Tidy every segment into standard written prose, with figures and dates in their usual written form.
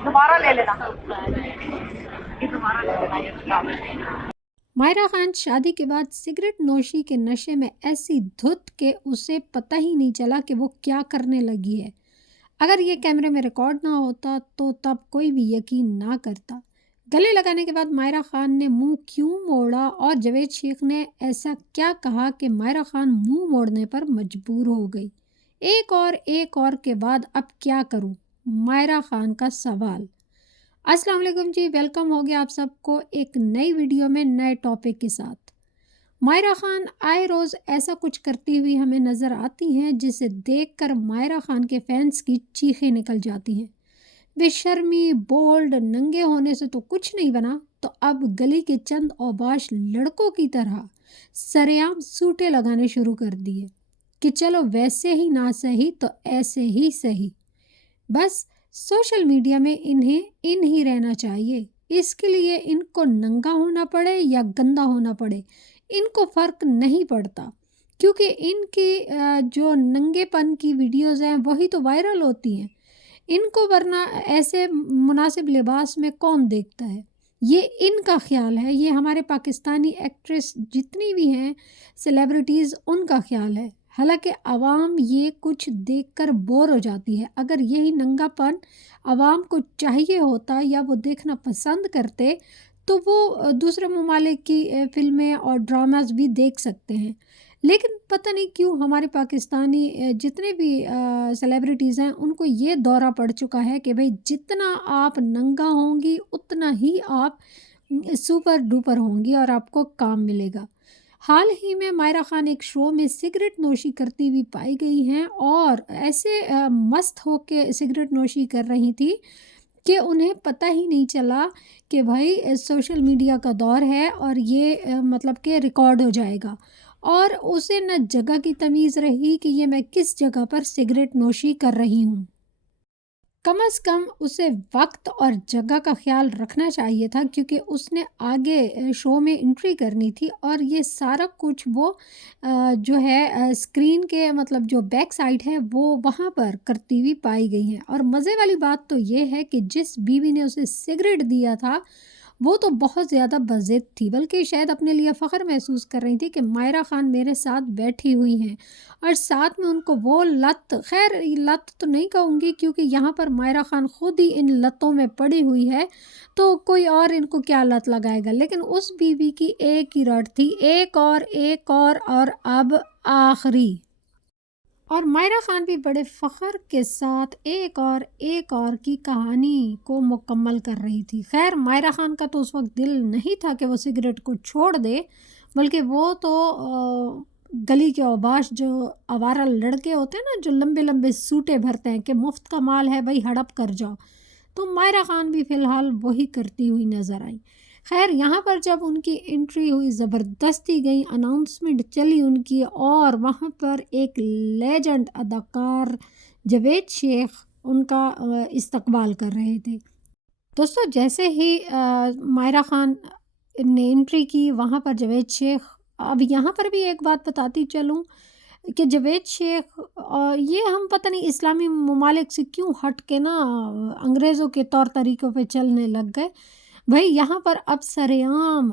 दोबारा ले लेना, ये दोबारा ले लेना ये। मायरा खान शादी के बाद सिगरेट नोशी के नशे में ऐसी धुत कि उसे पता ही नहीं चला कि वो क्या करने लगी है। अगर ये कैमरे में रिकॉर्ड ना होता तो तब कोई भी यकीन ना करता। गले लगाने के बाद मायरा खान ने मुंह क्यों मोड़ा और जावेद शेख ने ऐसा क्या कहा कि मायरा खान मुंह मोड़ने पर मजबूर हो गई। एक और के बाद अब क्या करूं, मायरा खान का सवाल। अस्सलाम वालेकुम जी, वेलकम हो गया आप सबको एक नई वीडियो में नए टॉपिक के साथ। मायरा खान आए रोज़ ऐसा कुछ करती हुई हमें नज़र आती हैं जिसे देखकर मायरा खान के फैंस की चीखें निकल जाती हैं। बेशर्मी, बोल्ड, नंगे होने से तो कुछ नहीं बना, तो अब गली के चंद औबाश लड़कों की तरह सरेआम सूटे लगाने शुरू कर दिए कि चलो वैसे ही ना सही तो ऐसे ही सही। बस सोशल मीडिया में इन्हें इन ही रहना चाहिए। इसके लिए इनको नंगा होना पड़े या गंदा होना पड़े, इनको फ़र्क नहीं पड़ता, क्योंकि इनकी जो नंगेपन की वीडियोज़ हैं वही तो वायरल होती हैं। इनको वरना ऐसे मुनासिब लिबास में कौन देखता है। ये इनका ख्याल है, ये हमारे पाकिस्तानी एक्ट्रेस जितनी भी हैं सेलिब्रिटीज़, उनका ख्याल है। हालांकि आवाम ये कुछ देखकर बोर हो जाती है। अगर यही नंगापन आवाम को चाहिए होता या वो देखना पसंद करते तो वो दूसरे ममालिक की फ़िल्में और ड्रामास भी देख सकते हैं। लेकिन पता नहीं क्यों हमारे पाकिस्तानी जितने भी सेलिब्रिटीज़ हैं उनको ये दौरा पड़ चुका है कि भाई जितना आप नंगा होंगी उतना ही आप सुपर डुपर होंगी और आपको काम मिलेगा। हाल ही में मायरा खान एक शो में सिगरेट नोशी करती हुई पाई गई हैं और ऐसे मस्त होके सिगरेट नोशी कर रही थी कि उन्हें पता ही नहीं चला कि भाई सोशल मीडिया का दौर है और ये मतलब कि रिकॉर्ड हो जाएगा। और उसे न जगह की तमीज़ रही कि ये मैं किस जगह पर सिगरेट नोशी कर रही हूँ। कम से कम उसे वक्त और जगह का ख्याल रखना चाहिए था, क्योंकि उसने आगे शो में एंट्री करनी थी और ये सारा कुछ वो जो है स्क्रीन के मतलब जो बैक साइड है वो वहाँ पर करती हुई पाई गई है। और मज़े वाली बात तो ये है कि जिस बीवी ने उसे सिगरेट दिया था वो तो बहुत ज़्यादा बज़िद थी, बल्कि शायद अपने लिए फ़ख्र महसूस कर रही थी कि मायरा खान मेरे साथ बैठी हुई हैं। और साथ में उनको वो लत, खैर लत तो नहीं कहूँगी क्योंकि यहाँ पर मायरा खान ख़ुद ही इन लतों में पड़ी हुई है, तो कोई और इनको क्या लत लगाएगा। लेकिन उस बीवी की एक ही रट थी, एक और अब आखिरी। और मायरा खान भी बड़े फ़ख्र के साथ एक और की कहानी को मुकम्मल कर रही थी। खैर मायरा खान का तो उस वक्त दिल नहीं था कि वो सिगरेट को छोड़ दे, बल्कि वो तो गली के औबाश जो आवारा लड़के होते हैं ना, जो लंबे लंबे सूटे भरते हैं कि मुफ्त का माल है भाई, हड़प कर जाओ, तो मायरा खान भी फ़िलहाल वही करती हुई नज़र आई। खैर यहाँ पर जब उनकी एंट्री हुई, ज़बरदस्ती गई, अनाउंसमेंट चली उनकी और वहाँ पर एक लेजेंड अदाकार जावेद शेख उनका इस्तकबाल कर रहे थे। दोस्तों जैसे ही मायरा खान ने एंट्री की वहाँ पर जावेद शेख, अब यहाँ पर भी एक बात बताती चलूँ कि जावेद शेख ये हम पता नहीं इस्लामी ममालिक से क्यों हट के ना अंग्रेज़ों के तौर तरीक़ों पे चलने लग गए। भाई यहाँ पर अब सरेआम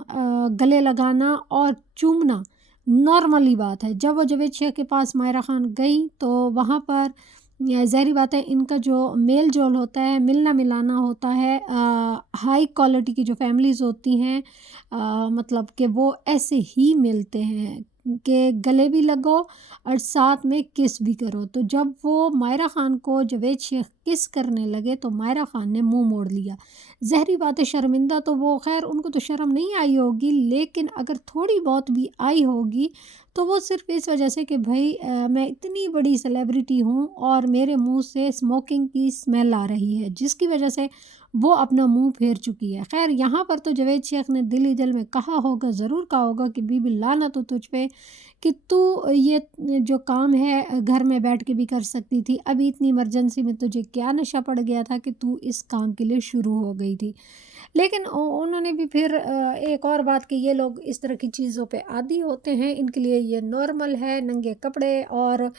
गले लगाना और चूमना नॉर्मली बात है। जब वो जावेद शेख के पास मायरा खान गई तो वहाँ पर ज़ाहिर बात है इनका जो मेल जोल होता है, मिलना मिलाना होता है। हाई क्वालिटी की जो फैमिलीज़ होती हैं मतलब कि वो ऐसे ही मिलते हैं कि गले भी लगो और साथ में किस भी करो। तो जब वो मायरा खान को जावेद शेख किस करने लगे तो मायरा खान ने मुंह मोड़ लिया। ज़ाहिर बात है शर्मिंदा तो वो, खैर उनको तो शर्म नहीं आई होगी, लेकिन अगर थोड़ी बहुत भी आई होगी तो वो सिर्फ इस वजह से कि भाई मैं इतनी बड़ी सेलिब्रिटी हूँ और मेरे मुंह से स्मोकिंग की स्मेल आ रही है, जिसकी वजह से वो अपना मुंह फेर चुकी है। खैर यहाँ पर तो जावेद शेख ने दिल ही दिल में कहा होगा, ज़रूर कहा होगा कि बीबी लानत तो तुझ पे कि तू ये जो काम है घर में बैठ के भी कर सकती थी। अभी इतनी इमरजेंसी में तुझे क्या नशा पड़ गया था कि तू इस काम के लिए शुरू हो गई थी। लेकिन उन्होंने भी फिर एक और बात कि ये लोग इस तरह की चीज़ों पे आदी होते हैं, इनके लिए ये नॉर्मल है, नंगे कपड़े और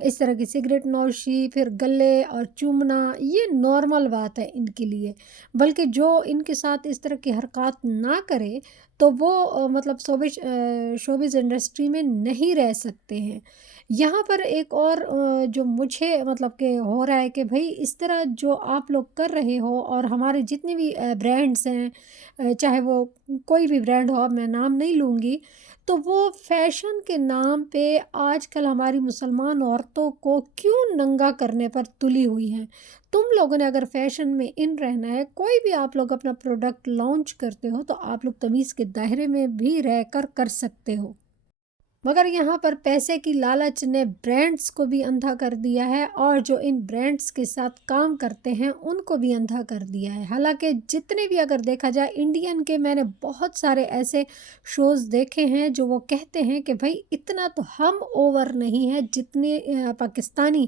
اس طرح کی سگریٹ نوشی، پھر گلے اور چومنا یہ نارمل بات ہے ان کے لیے، بلکہ جو ان کے ساتھ اس طرح کی حرکات نہ کرے تو وہ مطلب شوبز انڈسٹری میں نہیں رہ سکتے ہیں۔ یہاں پر ایک اور جو مجھے مطلب کہ ہو رہا ہے کہ بھئی اس طرح جو آپ لوگ کر رہے ہو، اور ہمارے جتنے بھی برانڈس ہیں، چاہے وہ کوئی بھی برانڈ ہو، اب میں نام نہیں لوں گی، تو وہ فیشن کے نام پہ آج کل ہماری مسلمان عورتوں کو کیوں ننگا کرنے پر تلی ہوئی ہیں۔ تم لوگوں نے اگر فیشن میں ان رہنا ہے، کوئی بھی آپ لوگ اپنا پروڈکٹ لانچ کرتے ہو تو آپ لوگ تمیز کے دائرے میں بھی رہ کر سکتے ہو، مگر یہاں پر پیسے کی لالچ نے برانڈز کو بھی اندھا کر دیا ہے، اور جو ان برانڈز کے ساتھ کام کرتے ہیں ان کو بھی اندھا کر دیا ہے۔ حالانکہ جتنے بھی اگر دیکھا جائے انڈین کے، میں نے بہت سارے ایسے شوز دیکھے ہیں جو وہ کہتے ہیں کہ بھائی اتنا تو ہم اوور نہیں ہے جتنے پاکستانی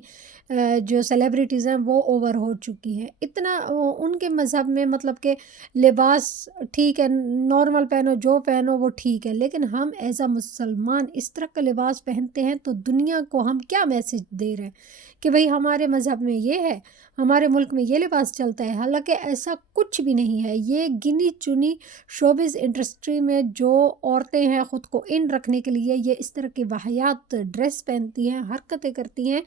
جو سیلیبریٹیز ہیں وہ اوور ہو چکی ہیں۔ اتنا ان کے مذہب میں مطلب کہ لباس ٹھیک ہے، نارمل پہنو، جو پہنو وہ ٹھیک ہے، لیکن ہم ایز اے مسلمان اس طرح کا لباس پہنتے ہیں تو دنیا کو ہم کیا میسج دے رہے ہیں کہ بھئی ہمارے مذہب میں یہ ہے، ہمارے ملک میں یہ لباس چلتا ہے۔ حالانکہ ایسا کچھ بھی نہیں ہے۔ یہ گنی چنی شوبز انڈسٹری میں جو عورتیں ہیں خود کو ان رکھنے کے لیے یہ اس طرح کے واہیات ڈریس پہنتی ہیں، حرکتیں کرتی ہیں،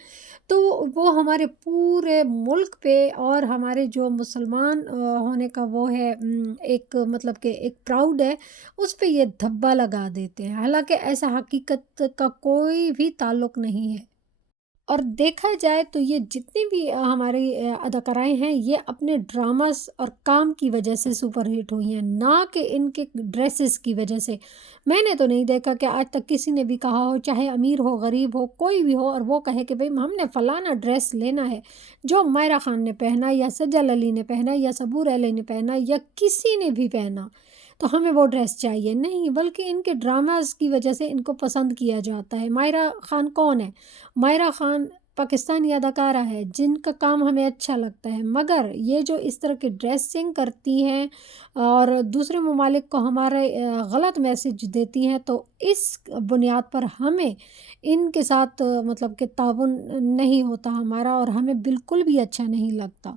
تو وہ ہمارے پورے ملک پہ اور ہمارے جو مسلمان ہونے کا وہ ہے ایک مطلب کہ ایک پراؤڈ ہے، اس پہ یہ دھبا لگا دیتے ہیں، حالانکہ ایسا حقیقت کا کوئی بھی تعلق نہیں ہے۔ اور دیکھا جائے تو یہ جتنی بھی ہماری اداکارائیں ہیں یہ اپنے ڈراماز اور کام کی وجہ سے سپر ہٹ ہوئی ہیں، نہ کہ ان کے ڈریسز کی وجہ سے۔ میں نے تو نہیں دیکھا کہ آج تک کسی نے بھی کہا ہو، چاہے امیر ہو، غریب ہو، کوئی بھی ہو، اور وہ کہے کہ بھئی ہم نے فلانا ڈریس لینا ہے جو مائرہ خان نے پہنا، یا سجل علی نے پہنا، یا صبور علی نے پہنا، یا کسی نے بھی پہنا، تو ہمیں وہ ڈریس چاہیے۔ نہیں، بلکہ ان کے ڈراماز کی وجہ سے ان کو پسند کیا جاتا ہے۔ مائرہ خان کون ہے؟ مائرہ خان پاکستانی اداکارہ ہے جن کا کام ہمیں اچھا لگتا ہے، مگر یہ جو اس طرح کی ڈریسنگ کرتی ہیں اور دوسرے ممالک کو ہمارے غلط میسج دیتی ہیں، تو اس بنیاد پر ہمیں ان کے ساتھ مطلب کہ تعاون نہیں ہوتا ہمارا، اور ہمیں بالکل بھی اچھا نہیں لگتا۔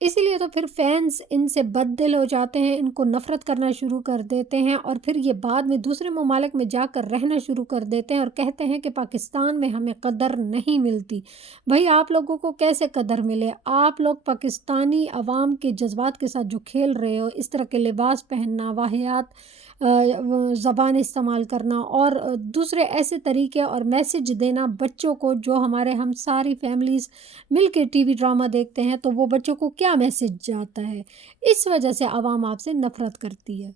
اسی لیے تو پھر فینس ان سے بد دل ہو جاتے ہیں، ان کو نفرت کرنا شروع کر دیتے ہیں، اور پھر یہ بعد میں دوسرے ممالک میں جا کر رہنا شروع کر دیتے ہیں اور کہتے ہیں کہ پاکستان میں ہمیں قدر نہیں ملتی۔ بھئی آپ لوگوں کو کیسے قدر ملے؟ آپ لوگ پاکستانی عوام کے جذبات کے ساتھ جو کھیل رہے ہو، اس طرح کے لباس پہننا، واہیات زبان استعمال کرنا، اور دوسرے ایسے طریقے اور میسج دینا بچوں کو، جو ہمارے ہم ساری فیملیز مل کے ٹی وی ڈرامہ دیکھتے ہیں، تو وہ بچوں کو کیا میسج جاتا ہے؟ اس وجہ سے عوام آپ سے نفرت کرتی ہے۔